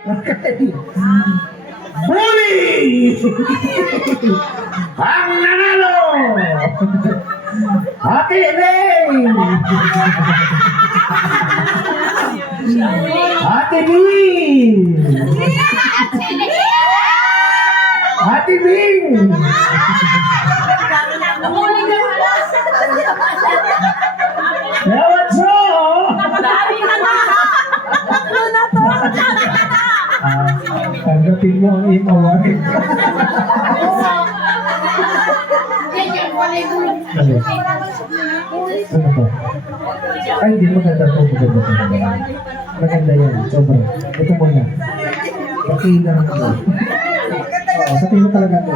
Okay. Bully! Ang nanalo! Ate Ray! Ate Bing! Ate Bing! Ewan so! Tanggapin mo ang iyong award. Ano to? Ay, hindi maganda to. Maganda yan. Sobra. Ito muna. Patiin na lang ito. Oo, patiin mo talaga ito.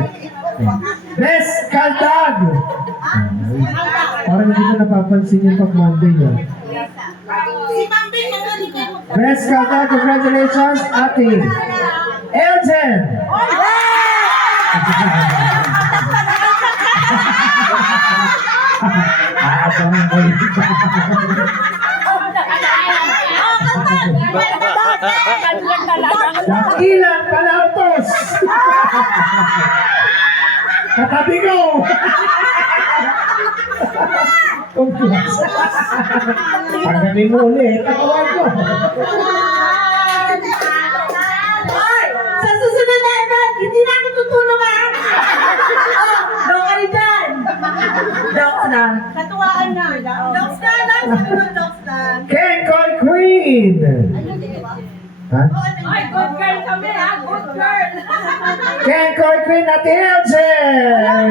Best Kaltag! Parang hindi ko napapansin yung pag-Monday yun. Best Kaltag, congratulations, Ate Elton! Dakilang palautos! Katabi ko! Pagdating mo ulit, katawan ko. Sa susunod na event, hindi na ako tutulungan. Doon ka rin dyan. Dogs na. Katuwaan na. Dogs na. Dogs na. Ken Koy Queen! Ha? Ay, good girl kami ha. Good girl. Ken Koy Queen at Elton!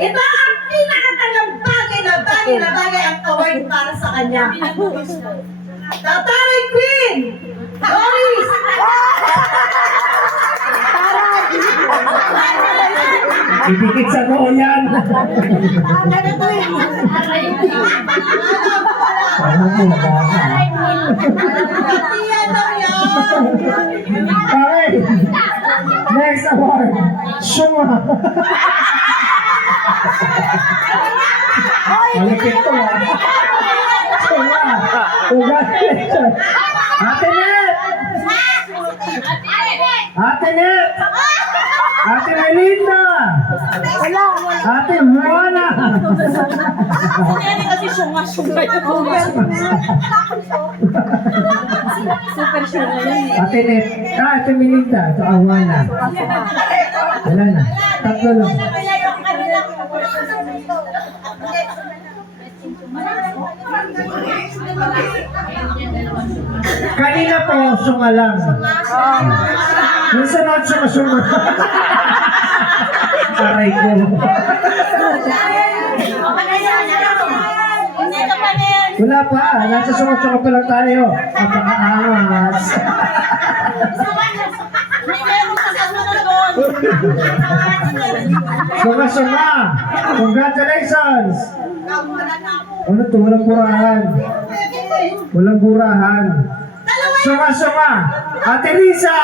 Ito ang pinakatalampagay na bagay ang award para sa kanya. Tataray Queen! Doris! Idikit sa noo yan! Ano mo ba? Okay! Next award! Shuma! Malapit ko ah! Shuma! Congratulations! Ate Net! Ate Net! Ate Melinda! Ate Juana! Hindi kasi syunga-syunga yun. Super syunga yun. Ate Net! Ate Melinda! Ito Juana! Wala na. Tatlo lang. Kanina po, sunga lang. Yung sunod, sunga-sunga. Aray ko. Wala pa. Nasa sunga-sunga pa lang tayo. Napaka-angas. Sunga-sunga. Congratulations. Ano to? Walang burahan. Walang burahan. Sunga-sunga. Ate Lisa.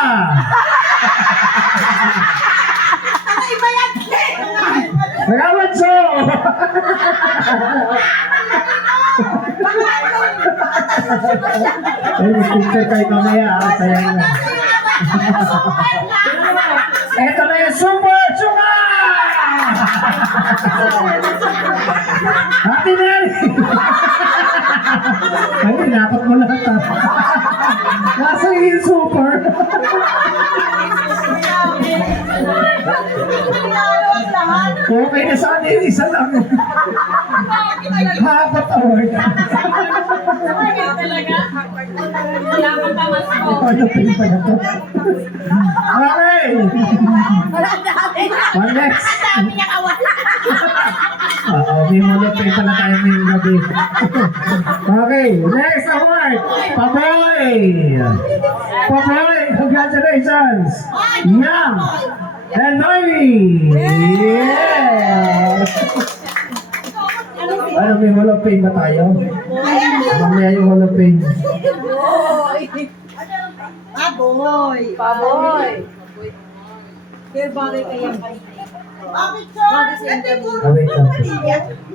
Magawad so. Ay, picture kayo mamaya. Sayang na. Ito na yung Super Sunga! Happy Mary! Ay, dapat mo lahat ha. Nasa yung Super. Okay na sa akin, isa lang. Hapat award. Ano pa na to? Okay! One next. May mulupin pala tayo ngayong gabi. Okay, next award. Paboy! Paboy, congratulations! Yang and Noemi! Yes! Ano, may mulupin ba tayo? Mamaya yung mulupin. Paboy! Paboy! Kaya bagay kaya kayo. Picture! Ate, puro Ah, wait lang.